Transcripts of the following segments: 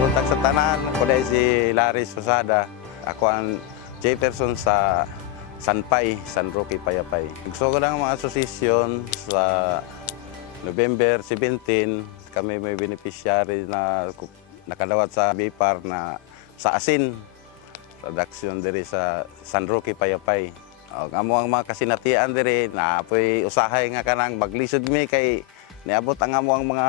Buntag sa tanan, ako dahil si Larry Susada. Ako ang chairperson sa Sanpay, San Roque Payapay. Gusto ko ng mga asosasyon sa November 17, kami may beneficiary na nakadawat sa BIPAR na sa asin, production diri sa San Roque Payapay. Amo ang mga kasinatian diri na apoy usahay nga kanang maglisod mi kay niabot ang amo ang mga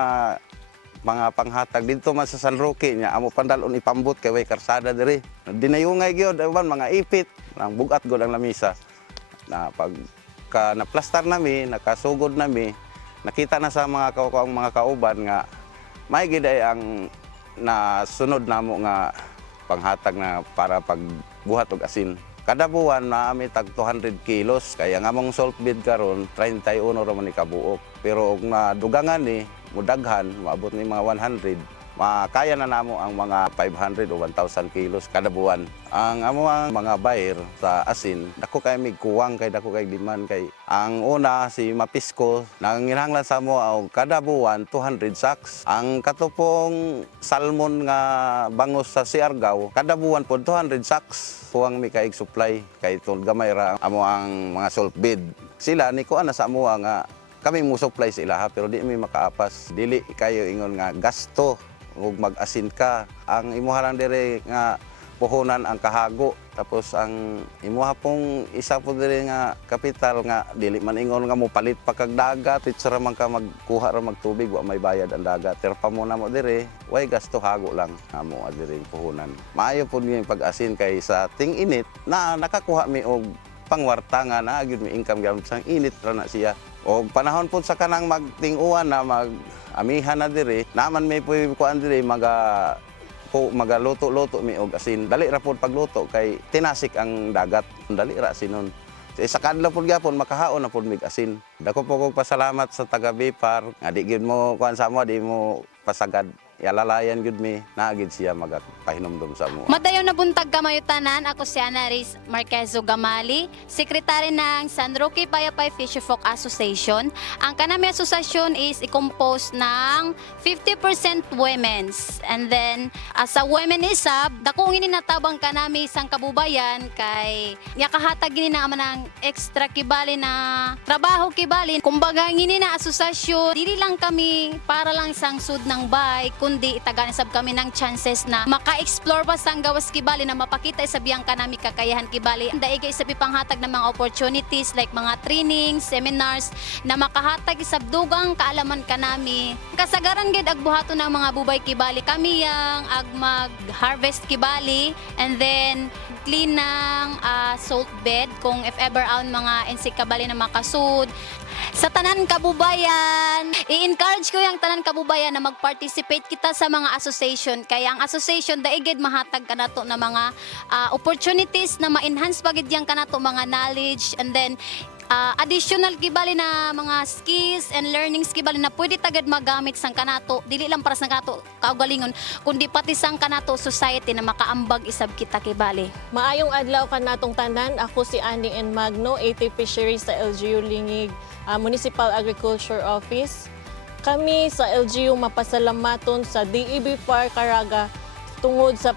panghatag dito man sa San Roque nya amo pandalon ipambot kay way karsada diri. Dinayungay gyud aban mga ipit nang bugat gud ang lamisa. Na pagka naplastar nami, nakasugod nami, nakita na sa mga kauban nga may giday ang nasunod namo nga panghatag na para pagbuhat og asin. Kada buwan naami tag 200 kilos kaya nga mong salt bid karon 31 ra man ni kabuok. Pero og nadugangan ni mudaghan maabot ni mga 100, makaya na namo ang mga 500 o 1,000 kilos kada buwan. Ang amo ang mga buyer sa asin, dako kay mig kuwang kay dako kay demand kay ang una si Mapisco nanginahanglan sa mo og kada buwan 200 sacks. Ang katupong salmon nga bangos sa Siargao kada buwan pod 200 sacks. Kuwang mi kay supply kay tud gamay ra amo ang mga salt bid. Sila ni kuan na sa amo nga kami mo supply sila ha, pero di mi makaapas. Dili kayo ingon nga gasto ug mag-asin ka. Ang imuha lang dire nga puhunan ang kahago. Tapos ang imuha pong isa po dire nga kapital nga dili man ingon nga mo palit pa kag dagat, pitsara man ka magkuha ra magtubig wa may bayad ang dagat. Terpa mo na mo dire, way gasto hago lang amo dire puhunan. Maayo pud yung pag-asin kay sa ting init na nakakuha mi og pangwarta nga na gyud mi income gamit sang init ra na siya. O panahon po sa kanang magting-uwan na mag-amihan na diri, naman may po kuan diri magaluto-luto mi og asin. Dali ra pod pagluto kay tinasik ang dagat. Dali ra asinon. Sa kadlaw pod gyapon makahaon na pod mig asin. Dako po kog pasalamat sa taga BIPAR nga di gyud mo kuan sa mo di mo pasagad. Yalalayan gyud mi na gyud siya magapahinomdom sa mo. Madayon na buntag kamayutanan, ako si Ana Riz Marquezo Gamali, sekretary ng San Roque Payapay Fisher Folk Association. Ang kanami asosasyon is i-compose ng 50% women's. And then, as a women isab, dakong natabang kanami isang kabubayan kay yakahatag gini na ng extra kibali na trabaho kibali. Kumbaga ngini na asosasyon, dili lang kami para lang isang sud ng bike, kundi itaganisab kami ng chances na maka-explore pa sang gawas kibali na mapakita isabiyang kanami kakayahan kibali. Daigay isabi panghatag ng mga opportunities like mga trainings, seminars na makahatag isab dugang kaalaman kanami. Kasagaran gid agbuhaton ng mga bubay kibali kami yang ag mag-harvest kibali and then clean ng salt bed kung if ever ang mga insect kabali na makasud. Sa tanan kabubayan, i-encourage ko yung tanan kabubayan na mag-participate kita sa mga association. Kaya ang association daigid mahatag kanato na mga opportunities na ma-enhance pagid yang kanato mga knowledge and then additional kibali na mga skills and learnings kibali na pwede tagad magamit sang kanato, dili lang para sa kanato kaugalingon kundi pati sang kanato society na makaambag isab kita kibali. Maayong adlaw kanatong tanan, ako si Annie N. Magno, AT Fisheries sa LGU Lingig Municipal Agriculture Office. Kami sa LGU mapasalamaton sa DEB FAR Caraga tungod sa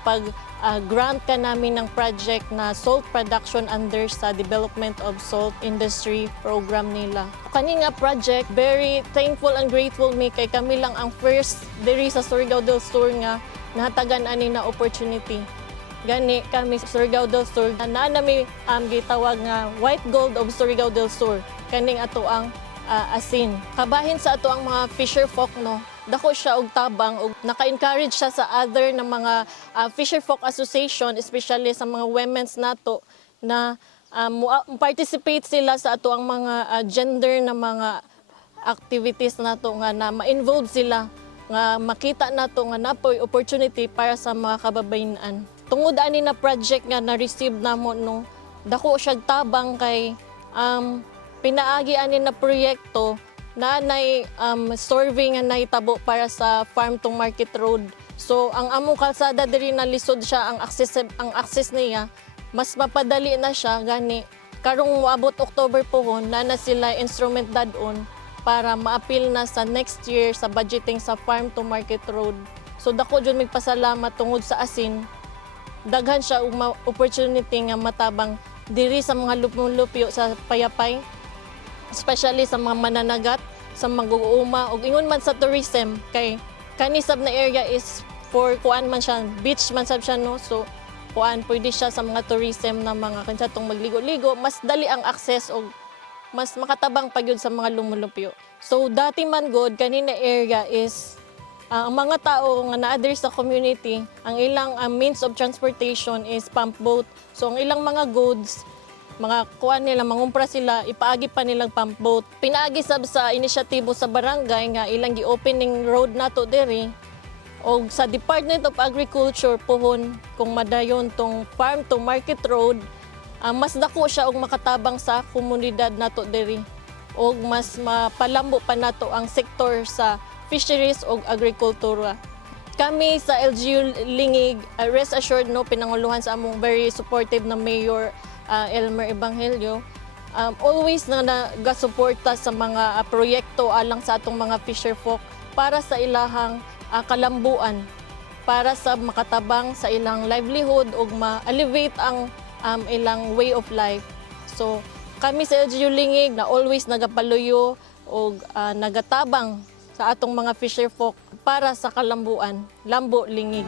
grant ka namin ng project na salt production under sa Development of Salt Industry program nila. Kani nga project, very thankful and grateful mi kay kami lang ang first diri sa Surigao del Sur nga nahatagan ani na opportunity. Gani kami sa Surigao del Sur na nami gitawag nga White Gold of Surigao del Sur kaning ato ang asin. Kabahin sa ato ang mga fisher folk no, dako siya og tabang og naka-encourage siya sa other na mga fisher folk association, especially sa mga women's nato na participate sila sa ato ang mga gender na mga activities nato nga na ma-involve sila nga makita nato nga napoy opportunity para sa mga kababayenan. Tungod ani na project nga na-receive namo no, dako siya tabang kay pinaagi ani na proyekto na survey nga nahitabo para sa farm to market road. So ang among kalsada diri na lisod siya ang access niya, mas mapadali na siya gani karong moabot October pohon na sila instrument dadon para maapil na sa next year sa budgeting sa farm to market road. So dako jud may pasalamat tungod sa asin. Daghan siya og opportunity nga matabang diri sa mga lupyo sa Payapay, especially sa mga mananagat, sa mag-uuma ug ingon man sa tourism kay kani sab na area is for kuan man siya, beach man sab siya no. So kuan pwede siya sa mga tourism na mga kansa tong magligo-ligo, mas dali ang access og mas makatabang pa gyud sa mga lumulupyo. So dati man god kanina area is ang mga tao nga naa-diri sa community, ang ilang means of transportation is pump boat. So ang ilang mga goods, mga kuan nila, mangumpra sila, ipaagi pa nilang pump boat. Pinaagi sab sa inisyatibo sa barangay nga ilang gi-opening road nato diri. O sa Department of Agriculture pohon kung madayon tong farm to market road, mas dako siya og makatabang sa komunidad nato diri. O mas mapalambo pa nato ang sektor sa fisheries o agrikultura. Kami sa LGU Lingig, rest assured no, pinanguluhan sa among very supportive na Mayor Elmer Evangelio, always na nagasuporta sa mga proyekto alang sa atong mga fisherfolk para sa ilahang kalambuan, para sa makatabang sa ilang livelihood o ma-elevate ang ilang way of life. So kami sa LGU Lingig na always nagapaluyo o nagatabang sa atong mga fisherfolk para sa kalambuan, Lambo Lingig.